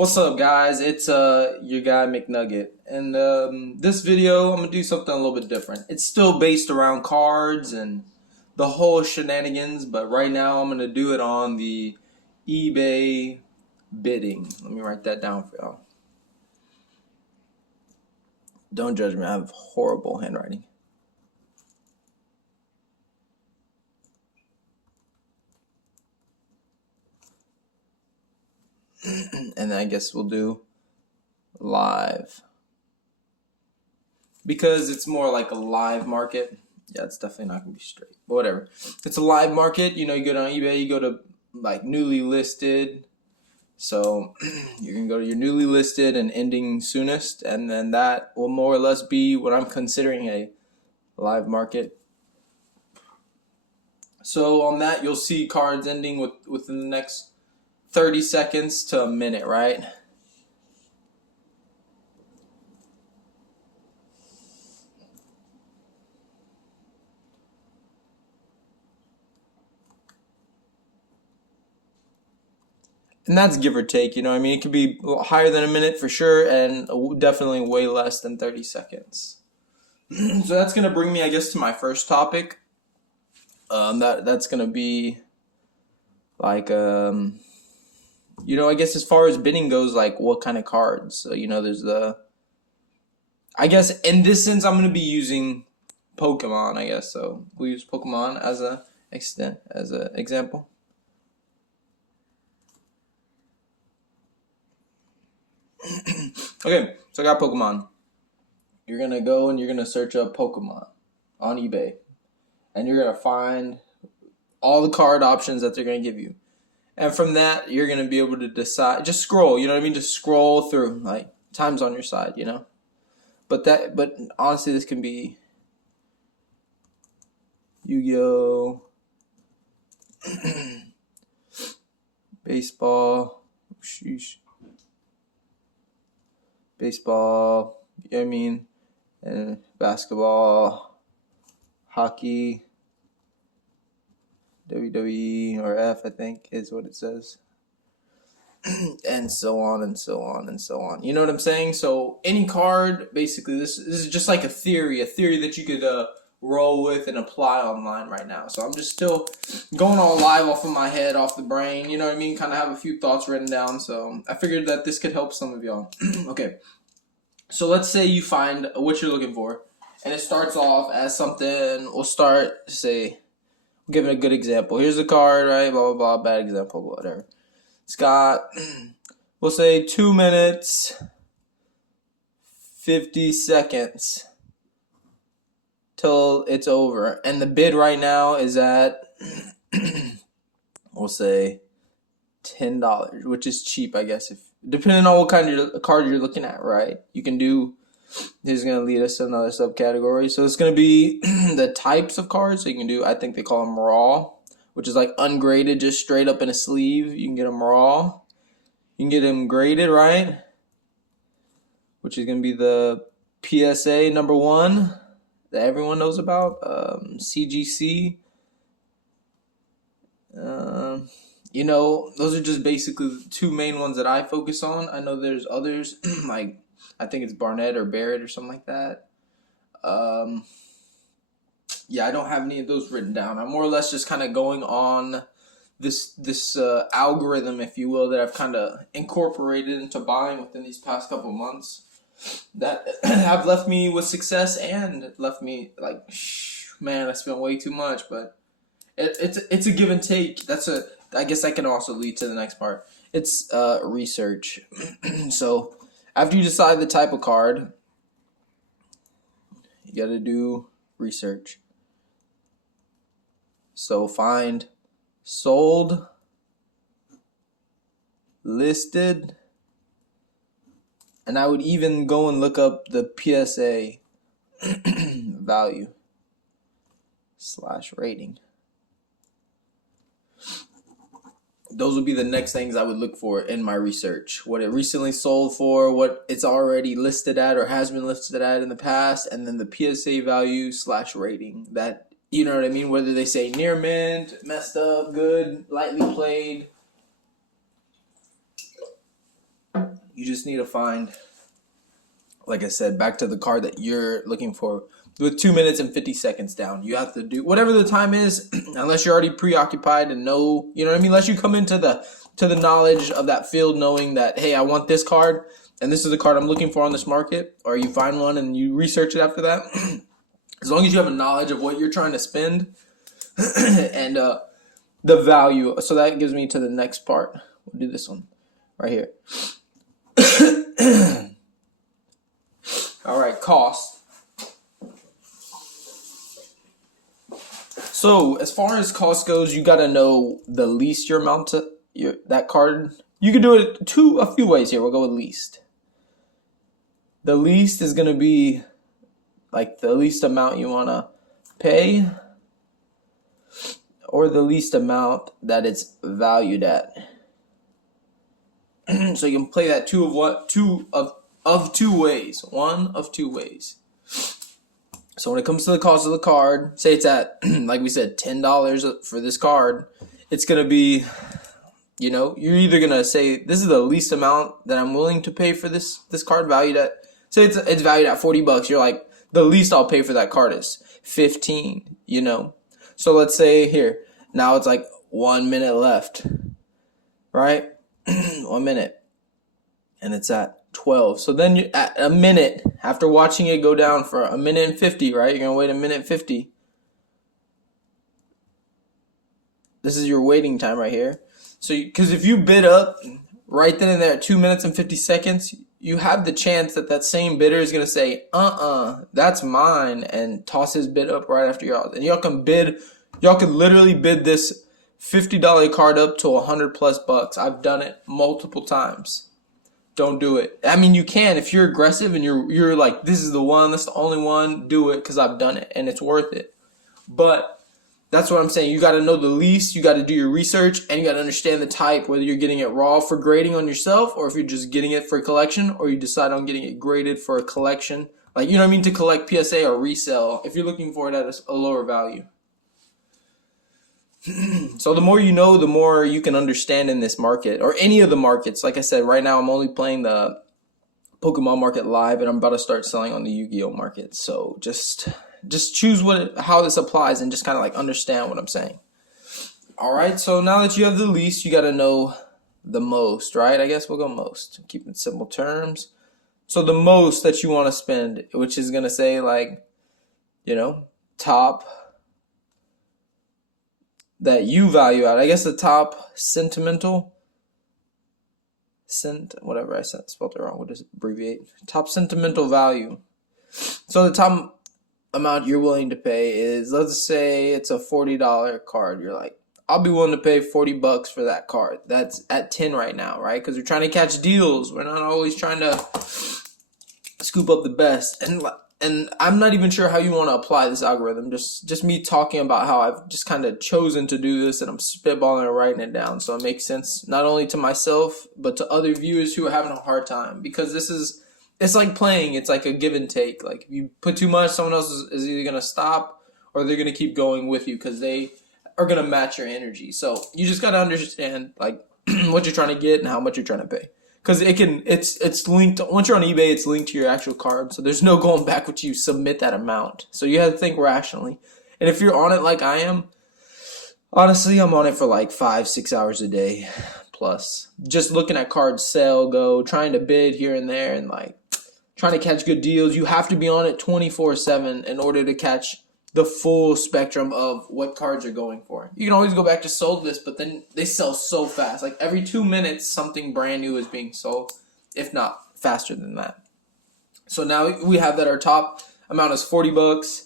What's up, guys? It's your guy McNugget, and this video I'm gonna do something a little bit different. It's still based around cards and the whole shenanigans, but right now I'm gonna do it on the eBay bidding. Let me write that down for y'all. Don't judge me. I have horrible handwriting. And then I guess we'll do live because it's more like a live market. Yeah, it's definitely not gonna be straight, but whatever. It's a live market. You know, you go on eBay, you go to like newly listed. So you can go to your newly listed and ending soonest, and then that will more or less be what I'm considering a live market. So on that, you'll see cards ending within the next 30 seconds to a minute, right? And that's give or take, you know what I mean? It could be higher than a minute for sure, and definitely way less than 30 seconds. So that's going to bring me, I guess, to my first topic. That's going to be like, I guess as far as bidding goes, like what kind of cards? So, there's I guess in this sense, I'm going to be using Pokemon, I guess. So we'll use Pokemon as an example. Okay, so I got Pokemon. You're going to go and you're going to search up Pokemon on eBay. And you're going to find all the card options that they're going to give you. And from that, you're going to be able to decide. Just scroll, you know what I mean? Just scroll through. Like, time's on your side, you know? But honestly, this can be Yu-Gi-Oh! Baseball. Sheesh. Baseball, you know what I mean? And basketball, hockey, WWE or F, I think is what it says. And so on and so on and so on. You know what I'm saying? So any card, basically, this is just like a theory that you could roll with and apply online right now. So I'm just still going all live off of my head, off the brain, you know what I mean? Kind of have a few thoughts written down. So I figured that this could help some of y'all. Okay. So let's say you find what you're looking for, and it starts off as something. We'll give it a good example. Here's the card, right? Blah, blah, blah. Bad example, whatever. It's got, we'll say 2 minutes, 50 seconds till it's over. And the bid right now is at, we'll say, $10, which is cheap, I guess, depending on what kind of card you're looking at, right? You can do, this is going to lead us to another subcategory. So it's going to be the types of cards. So you can do, I think they call them raw, which is like ungraded, just straight up in a sleeve. You can get them raw. You can get them graded, right? Which is going to be the PSA number 1 that everyone knows about. CGC. Those are just basically the 2 main ones that I focus on. I know there's others, like I think it's Barnett or Barrett or something like that. Yeah, I don't have any of those written down. I'm more or less just kind of going on this algorithm, if you will, that I've kind of incorporated into buying within these past couple months that have left me with success and left me like, man, I spent way too much, but it's a give and take. I guess that can also lead to the next part. It's research. So after you decide the type of card, you got to do research. So find sold, listed, and I would even go and look up the PSA value / rating. Those would be the next things I would look for in my research. What it recently sold for, what it's already listed at or has been listed at in the past, and then the PSA value / rating. That, you know what I mean? Whether they say near mint, messed up, good, lightly played. You just need to find, like I said, back to the card that you're looking for with 2 minutes and 50 seconds down. You have to do whatever the time is, unless you're already preoccupied and know, you know what I mean? Unless you come into the knowledge of that field knowing that, hey, I want this card and this is the card I'm looking for on this market, or you find one and you research it after that. As long as you have a knowledge of what you're trying to spend and the value. So that gives me to the next part. We'll do this one right here. All right, cost. So as far as cost goes, you got to know the least your amount to that card. You can do it a few ways here. We'll go with least. The least is going to be like the least amount you want to pay, or the least amount that it's valued at. So you can play that two ways. One of two ways. So when it comes to the cost of the card, say it's at, like we said, $10 for this card, it's going to be, you're either going to say, this is the least amount that I'm willing to pay for this card, valued at, say it's valued at $40. You're like, the least I'll pay for that card is $15, So let's say here, now it's like 1 minute left, right? 1 minute. And it's at 12. So then you at a minute, after watching it go down for 1 minute and 50, right? You're going to wait 1 minute 50. This is your waiting time right here. So, because if you bid up right then and there at 2 minutes and 50 seconds, you have the chance that same bidder is going to say, that's mine, and toss his bid up right after y'all. And y'all can literally bid this $50 card up to $100+ I've done it multiple times. Don't do it. I mean, you can if you're aggressive and you're like, this is the one, that's the only one, do it because I've done it and it's worth it. But that's what I'm saying. You got to know the least. You got to do your research, and you got to understand the type, whether you're getting it raw for grading on yourself, or if you're just getting it for a collection, or you decide on getting it graded for a collection. Like, you know what I mean? To collect PSA or resell if you're looking for it at a lower value. So the more you know, the more you can understand in this market, or any of the markets. Like I said, right now I'm only playing the Pokemon market live, and I'm about to start selling on the Yu-Gi-Oh market. So just choose how this applies and just kind of like understand what I'm saying. All right, so now that you have the least, you got to know the most, right? I guess we'll go most. Keep it simple terms. So the most that you want to spend, which is going to say like, top that you value out. I guess the top sentimental, whatever I said, spelled it wrong. We'll just abbreviate. Top sentimental value. So the top amount you're willing to pay is, let's say it's a $40 card. You're like, I'll be willing to pay $40 for that card. That's at 10 right now, right? Because we're trying to catch deals. We're not always trying to scoop up the best. And I'm not even sure how you want to apply this algorithm. Just me talking about how I've just kind of chosen to do this, and I'm spitballing and writing it down, so it makes sense not only to myself but to other viewers who are having a hard time, because it's like playing. It's like a give and take. Like if you put too much, someone else is either going to stop or they're going to keep going with you because they are going to match your energy. So you just got to understand like what you're trying to get and how much you're trying to pay. Because it's linked, once you're on eBay, it's linked to your actual card. So there's no going back once you submit that amount. So you have to think rationally. And if you're on it like I am, honestly, I'm on it for like 5-6 hours a day plus. Just looking at cards sell, go, trying to bid here and there, and like trying to catch good deals. You have to be on it 24/7 in order to catch the full spectrum of what cards are going for. You can always go back to sold list, but then they sell so fast. Like every 2 minutes, something brand new is being sold, if not faster than that. So now we have that our top amount is $40.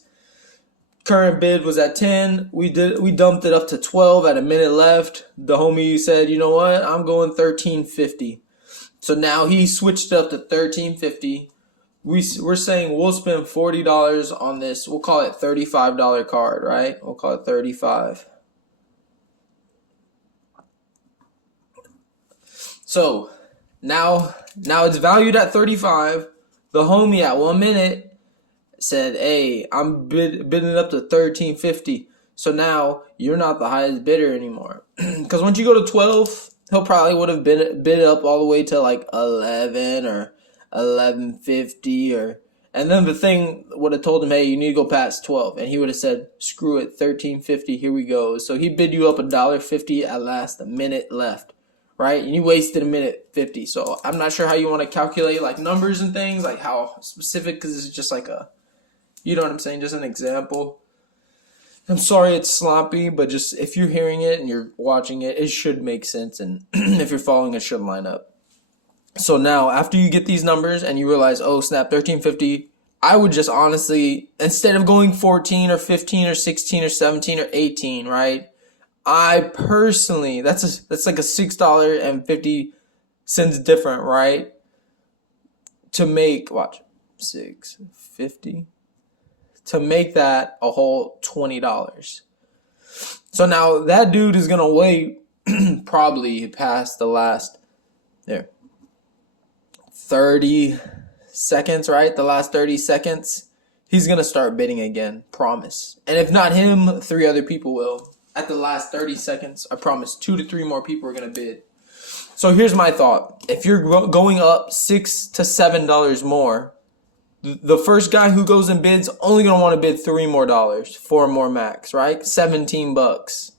Current bid was at 10. We dumped it up to 12 at a minute left. The homie said, you know what? I'm going $13.50. So now he switched up to $13.50. We're saying we'll spend $40 on this. We'll call it $35 card, right? We'll call it 35. So now it's valued at 35. The homie at 1 minute said, hey, I'm bidding up to $13.50. So now you're not the highest bidder anymore. Because once you go to 12, he'll probably would have bid up all the way to like 11 or 11.50 or, and then the thing would have told him, hey, you need to go past 12, and he would have said, screw it, 13.50, here we go. So he bid you up $1.50 at last, a minute left, right? And you wasted a minute 50. So I'm not sure how you want to calculate like numbers and things, like how specific, because it's just like a, you know what I'm saying, just an example. I'm sorry it's sloppy, but just if you're hearing it and you're watching it, it should make sense, and if you're following, it should line up. So now, after you get these numbers and you realize, oh snap, 13.50, I would just honestly, instead of going 14 or 15 or 16 or 17 or 18, right? I personally, that's like a $6.50 different, right? To make, watch, 6.50. To make that a whole $20. So now that dude is gonna wait probably past the last 30 seconds, right? The last 30 seconds, he's gonna start bidding again, promise. And if not him, 3 other people will. At the last 30 seconds, I promise 2 to 3 more people are gonna bid. So here's my thought: if you're going up $6 to $7 more, the first guy who goes and bids only gonna want to bid $3 more, 4 more max, right? $17,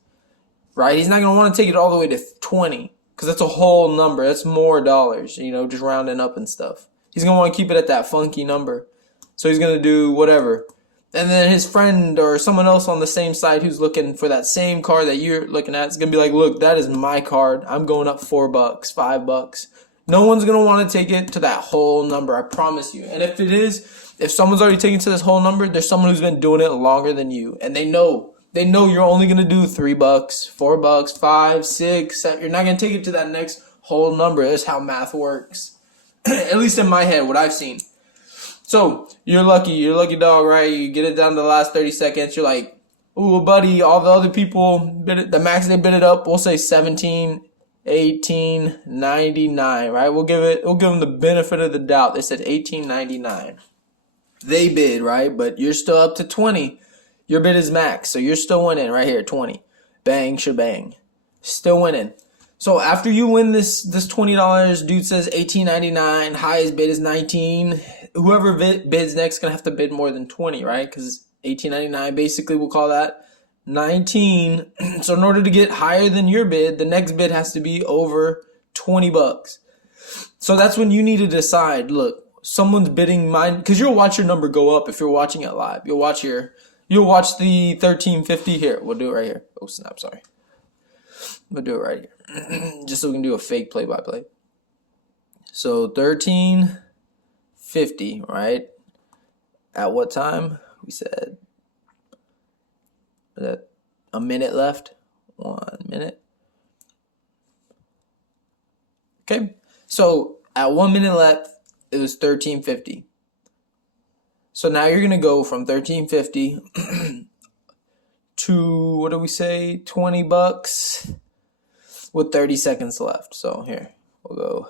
right? He's not gonna want to take it all the way to 20, because that's a whole number. That's more dollars, just rounding up and stuff. He's gonna want to keep it at that funky number, so he's gonna do whatever. And then his friend or someone else on the same side who's looking for that same card that you're looking at is gonna be like, look, that is my card. I'm going up $4, $5. No one's going to want to take it to that whole number, I promise you. And if someone's already taken to this whole number, there's someone who's been doing it longer than you. And they know you're only going to do $3, $4, 5, 6, 7. You're not going to take it to that next whole number. That's how math works. At least in my head, what I've seen. So you're lucky dog, right? You get it down to the last 30 seconds. You're like, ooh, buddy, all the other people bid it, the max they bid it up, we'll say 17, 18.99, right? We'll give them the benefit of the doubt. They said 18.99. They bid, right? But you're still up to 20. Your bid is max, so you're still winning right here, 20. Bang, shebang. Still winning. So after you win this $20, dude says 18.99, highest bid is 19. Whoever bids next is gonna have to bid more than 20, right? Because 18.99, basically we'll call that 19. So in order to get higher than your bid, the next bid has to be over $20. So that's when you need to decide, look, someone's bidding mine, because you'll watch your number go up if you're watching it live. You'll watch the 13.50 here. We'll do it right here. Oh snap, sorry. We'll do it right here. Just so we can do a fake play-by-play. So 13.50, right? At what time? We said that a minute left. 1 minute. Okay. So at 1 minute left, it was 13.50. So now you're gonna go from 13.50 to, what do we say, $20 with 30 seconds left. So here, we'll go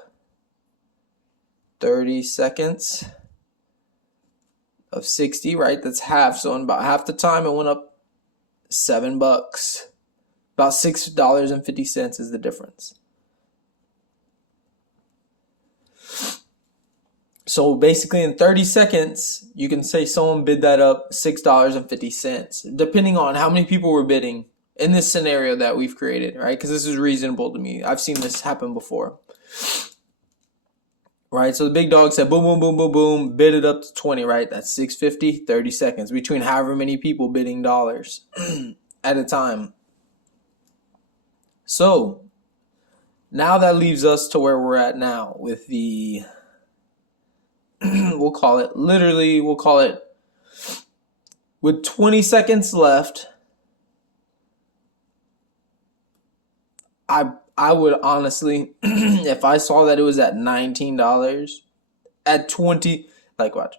30 seconds of 60, right? That's half. So in about half the time, it went up $7. About $6.50 is the difference. So basically in 30 seconds, you can say someone bid that up $6.50, depending on how many people were bidding in this scenario that we've created, right? Because this is reasonable to me. I've seen this happen before. Right, so the big dog said boom, boom, boom, boom, boom, bid it up to 20, right? That's $6.50, 30 seconds, between however many people bidding dollars at a time. So now that leaves us to where we're at now with the, we'll call it with 20 seconds left. I would honestly, if I saw that it was at $19, at 20, like watch,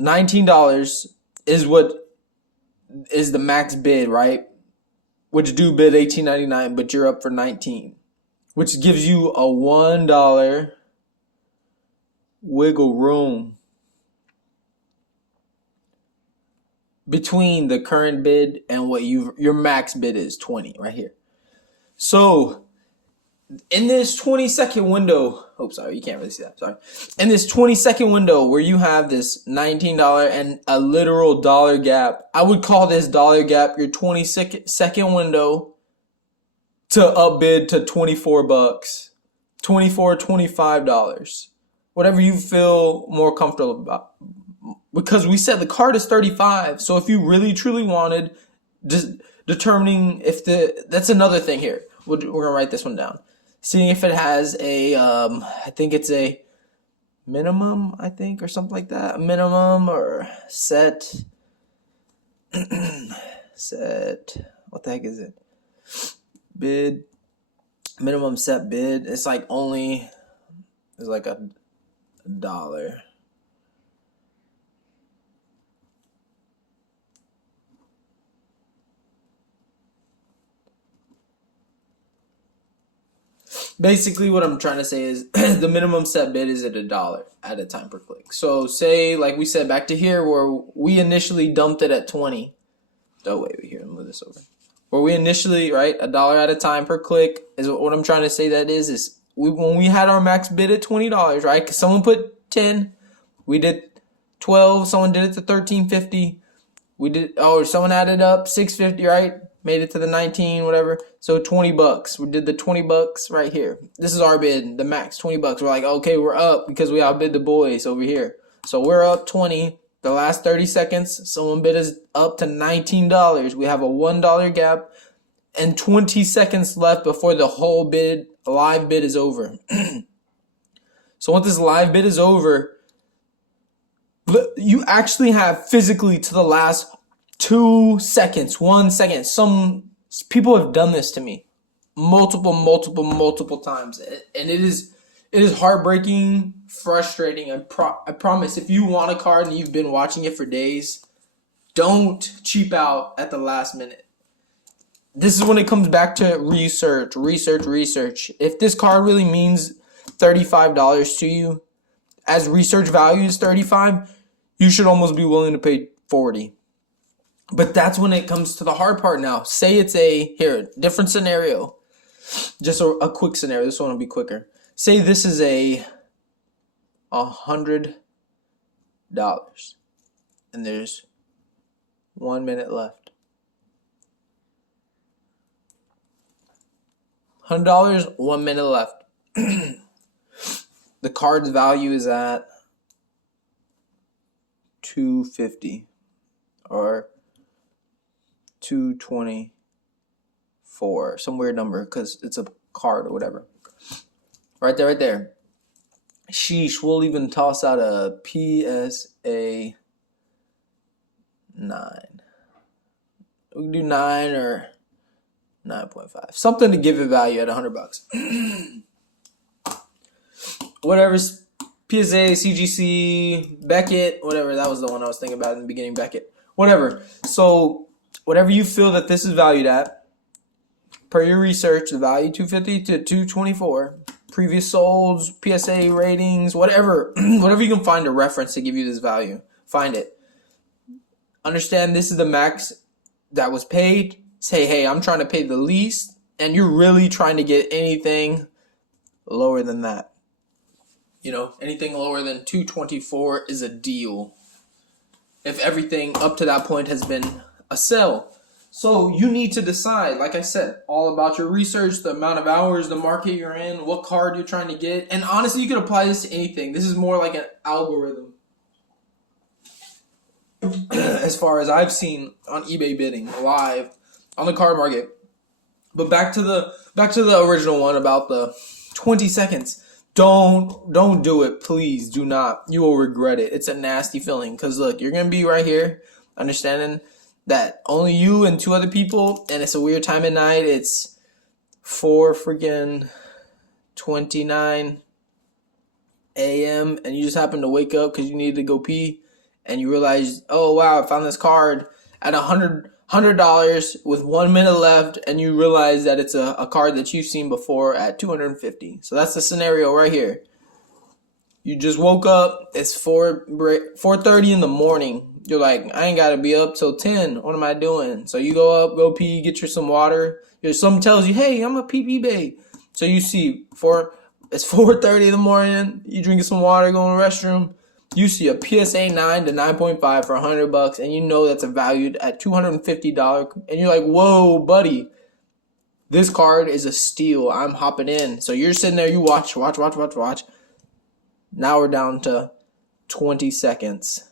$19 is what is the max bid, right? Which do bid $18.99, but you're up for 19, which gives you a $1 wiggle room between the current bid and what your max bid is, 20 right here. So in this 20-second window, oh, sorry, you can't really see that. Sorry. In this 20-second window where you have this $19 and a literal dollar gap, I would call this dollar gap your 20-second window to upbid to $24, $24, $25, whatever you feel more comfortable about. Because we said the card is 35, so if you really truly wanted, just determining if that's another thing here. We're gonna write this one down. Seeing if it has a, I think it's a minimum, I think, or something like that. A minimum or set, what the heck is it? Bid, minimum set bid. It's like only, it's like a dollar. Basically, what I'm trying to say is the minimum set bid is at $1 at a time per click. So say, like we said, back to here where we initially dumped it at 20. Oh, wait, here, let me move this over. Where we initially, right, $1 at a time per click is what I'm trying to say that is when we had our max bid at $20, right? Because someone put 10, we did 12, someone did it to $13.50. Someone added up $6.50, right? Made it to the 19, whatever. So $20. We did the $20 right here. This is our bid, the max, $20. We're like, okay, we're up because we outbid the boys over here. So we're up 20. The last 30 seconds, someone bid us up to $19. We have a $1 gap and 20 seconds left before the whole bid, live bid is over. So once this live bid is over, you actually have physically to the last 2 seconds, 1 second. Some people have done this to me multiple times, and it is heartbreaking, frustrating. I promise, if you want a card and you've been watching it for days, don't cheap out at the last minute. This is when it comes back to research. If this card really means $35 to you, as research value is $35, you should almost be willing to pay $40. But that's when it comes to the hard part now. Say it's different scenario. Just a quick scenario. This one will be quicker. Say this is $100 and there's 1 minute left. $100, 1 minute left. The card's value is at $250 or $224, some weird number because it's a card or whatever. Right there. Sheesh, we'll even toss out a PSA 9. We can do 9 or 9.5. Something to give it value at $100. Whatever's PSA, CGC, Beckett, whatever. That was the one I was thinking about in the beginning, Beckett. Whatever. So whatever you feel that this is valued at, per your research, the value 250 to 224, previous solds, PSA ratings, whatever you can find a reference to give you this value, find it. Understand this is the max that was paid. Say, hey, I'm trying to pay the least, and you're really trying to get anything lower than that. Anything lower than 224 is a deal. If everything up to that point has been a sell. So you need to decide, like I said, all about your research, the amount of hours, the market you're in, what card you're trying to get. And honestly, you could apply this to anything. This is more like an algorithm. As far as I've seen on eBay bidding live on the card market. But back to the original one about the 20 seconds. Don't do it. Please do not. You will regret it. It's a nasty feeling. Because look, you're going to be right here understanding that only you and 2 other people, and it's a weird time at night. It's 4:29 a.m. and you just happen to wake up because you needed to go pee, and you realize, oh wow, I found this card at $100 with 1 minute left, and you realize that it's a card that you've seen before at $250. So that's the scenario right here. You just woke up. It's 4:30 in the morning. You're like, I ain't gotta be up till 10. What am I doing? So you go up, go pee, get you some water. If someone tells you, hey, I'm a PP babe. So you see, it's 4:30 in the morning, you drinking some water, going to the restroom, you see a PSA 9 to 9.5 for $100, and you know that's valued at $250, and you're like, whoa, buddy, this card is a steal. I'm hopping in. So you're sitting there, you watch. Now we're down to 20 seconds.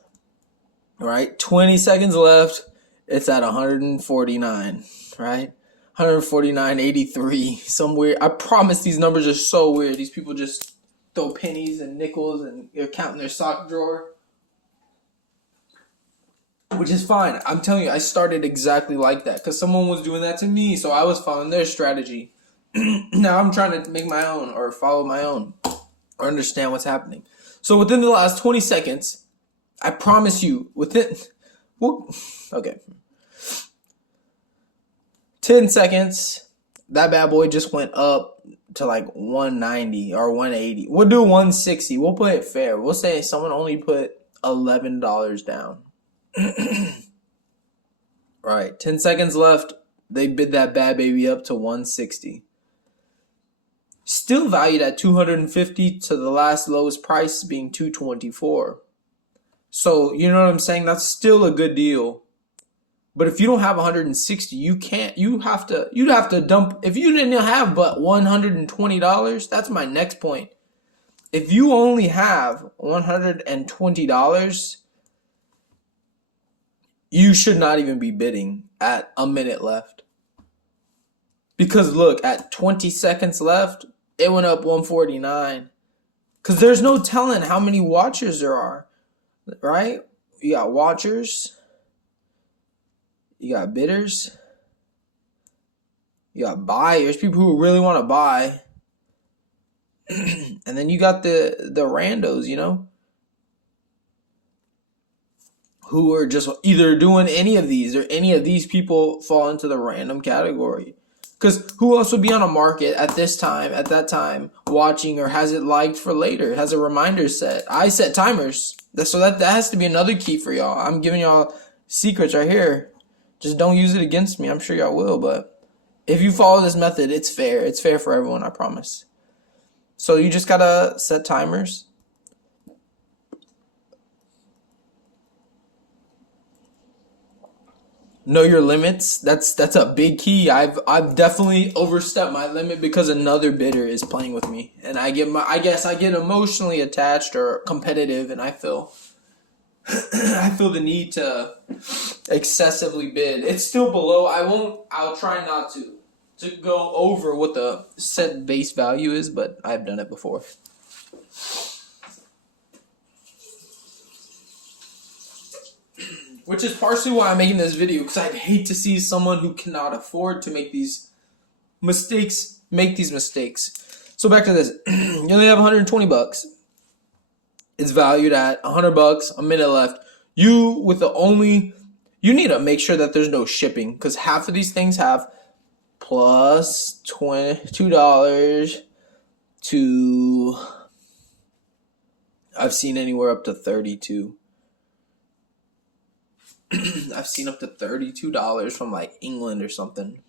All right, 20 seconds left. It's at 149, right? 149.83. Some weird. I promise these numbers are so weird. These people just throw pennies and nickels and they're counting their sock drawer. Which is fine. I'm telling you, I started exactly like that because someone was doing that to me, so I was following their strategy. Now I'm trying to make my own or follow my own or understand what's happening. So within the last 20 seconds, I promise you, okay, 10 seconds, that bad boy just went up to like 190 or 180. We'll do 160. We'll put it fair. We'll say someone only put $11 down. Right, 10 seconds left. They bid that bad baby up to 160. Still valued at 250 to the last lowest price being 224. So, you know what I'm saying? That's still a good deal. But if you don't have 160, you'd have to dump. If you didn't have but $120, that's my next point. If you only have $120, you should not even be bidding at a minute left. Because look, at 20 seconds left, it went up 149. Because there's no telling how many watchers there are, right? You got watchers, you got bidders, you got buyers, people who really want to buy, and then you got the randos, you know, who are just either doing any of these or any of these people fall into the random category. Because who else would be on a market at that time, watching or has it liked for later, has a reminder set? I set timers. So that has to be another key for y'all. I'm giving y'all secrets right here. Just don't use it against me. I'm sure y'all will, but if you follow this method, it's fair. It's fair for everyone, I promise. So you just gotta set timers. Know your limits. That's a big key. I've definitely overstepped my limit because another bidder is playing with me, and I guess I get emotionally attached or competitive, and I feel the need to excessively bid. It's still below. I'll try not to go over what the set base value is, but I've done it before. Which is partially why I'm making this video, because I'd hate to see someone who cannot afford to make these mistakes make these mistakes. So back to this. You only have $120. It's valued at $100, a minute left. You need to make sure that there's no shipping, because half of these things have plus $22 to, I've seen anywhere up to 32. I've seen up to $32 from like England or something.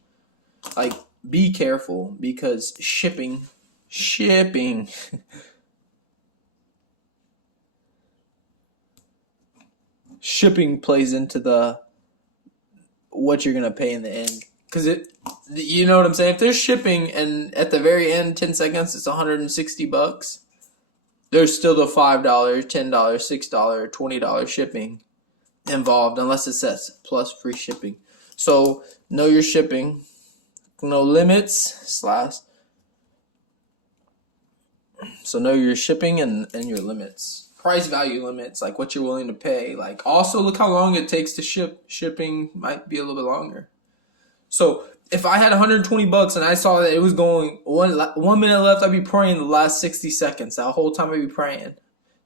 Like, be careful, because shipping plays into what you're gonna pay in the end. Because you know what I'm saying? If there's shipping and at the very end, 10 seconds, it's $160, there's still the $5, $10, $6, $20 shipping involved, unless it says plus free shipping. So know your shipping, know limits / so know your shipping and your limits, price value limits, like what you're willing to pay. Like, also look how long it takes to ship. Shipping might be a little bit longer. So if I had $120 and I saw that it was going 1 minute left, I'd be praying the last 60 seconds. That whole time I'd be praying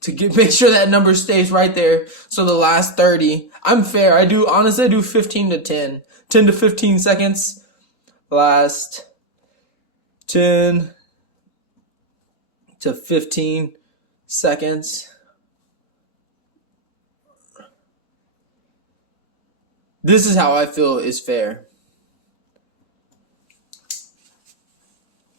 to make sure that number stays right there. So the last 30, I'm fair. I do 15 to 10 to 15 seconds. Last 10 to 15 seconds. This is how I feel is fair.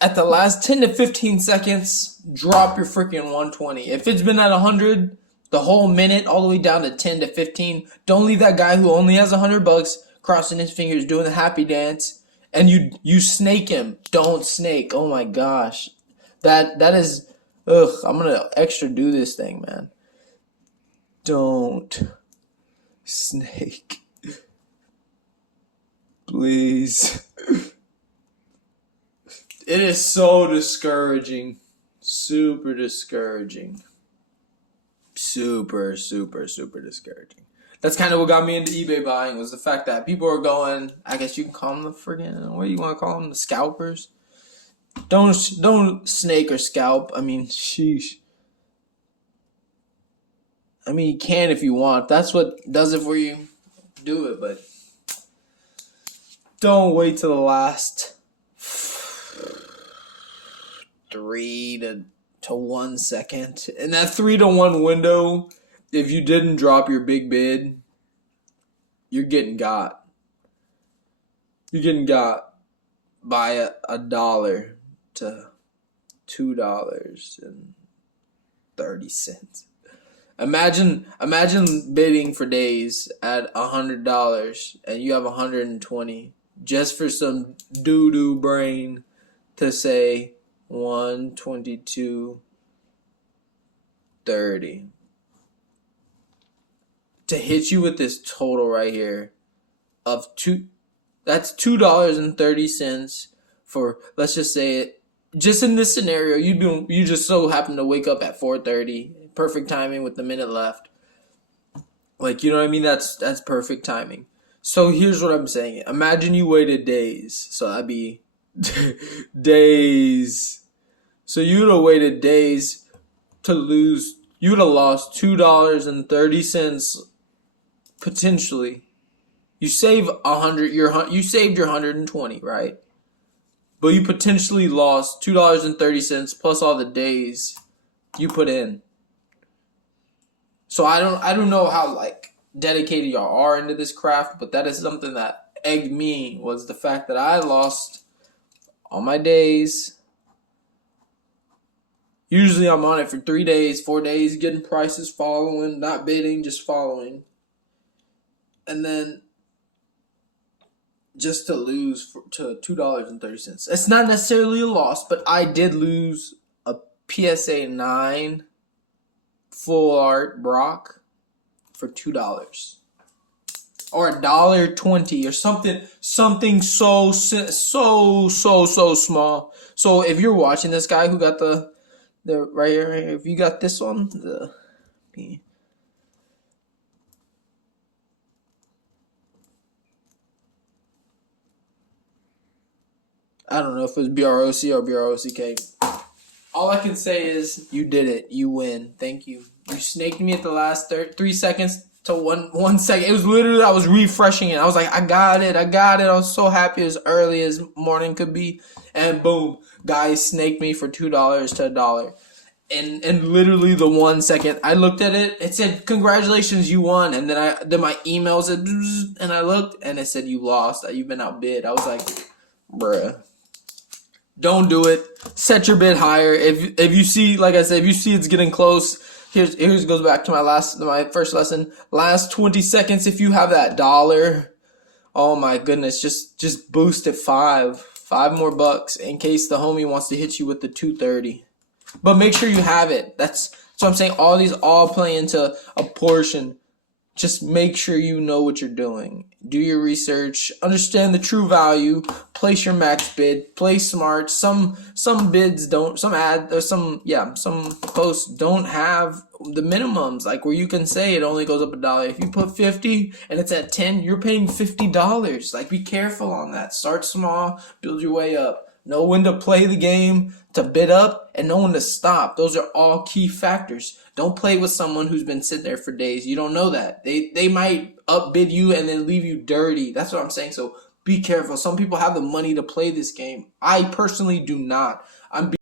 at the last 10 to 15 seconds, drop your freaking 120. If it's been at 100 the whole minute, all the way down to 10 to 15, don't leave that guy who only has $100 crossing his fingers, doing the happy dance, and you snake him. Don't snake. Oh my gosh. That is, ugh, I'm gonna extra do this thing, man. Don't snake. Please. It is so discouraging. Super discouraging. Super, super, super discouraging. That's kind of what got me into eBay buying, was the fact that people are going, I guess you can call them the friggin', what do you want to call them? The scalpers? Don't snake or scalp. I mean, sheesh. I mean, you can if you want. That's what does it for you. Do it, but don't wait till the last 3 to 1 second. In that 3 to 1 window, if you didn't drop your big bid, you're getting got. You're getting got by $1 to $2.30. Imagine bidding for days at $100 and you have 120 just for some doo-doo brain to say 122.30 to hit you with this total right here of that's $2.30 for, let's just say it, just in this scenario, you just so happen to wake up at 4:30, perfect timing with the minute left. Like, you know what I mean? That's perfect timing. So here's what I'm saying. Imagine you waited days. So that'd be days. So you would have waited days to lose. You would have lost $2.30 potentially. You save 100. You saved your 120, right? But you potentially lost $2.30 plus all the days you put in. So I don't know how like dedicated y'all are into this craft, but that is something that egged me, was the fact that I lost all my days. Usually I'm on it for 3 days, 4 days, getting prices, following, not bidding, just following. And then just to lose to $2.30. It's not necessarily a loss, but I did lose a PSA 9 full art Brock for $2 or $1.20 or something so small. So if you're watching this guy who got the right here, if you got this one, I don't know if it was BROC or BROCK. All I can say is you did it. You win. Thank you. You snaked me at the last 3 seconds to 1 second. It was literally, I was refreshing it. I was like, I got it. I was so happy, as early as morning could be. And boom, guys snaked me for $2 to $1. And literally the 1 second I looked at it, it said, congratulations, you won. And then my email said, and I looked and it said, you lost, that you've been outbid. I was like, bruh. Don't do it. Set your bid higher. If you see, like I said, if you see it's getting close, here's goes back to my first lesson. Last 20 seconds, if you have that $1, oh my goodness, just boost it $5 more bucks in case the homie wants to hit you with the 230. But make sure you have it. That's what I'm saying. All these all play into a portion. Just make sure you know what you're doing. Do your research. Understand the true value. Place your max bid. Play smart. Some bids don't. Some posts don't have the minimums, like where you can say it only goes up $1. If you put 50 and it's at 10, you're paying $50. Like, be careful on that. Start small. Build your way up. Know when to play the game, to bid up, and know when to stop. Those are all key factors. Don't play with someone who's been sitting there for days. You don't know that. They might upbid you and then leave you dirty. That's what I'm saying. So be careful. Some people have the money to play this game. I personally do not. I'm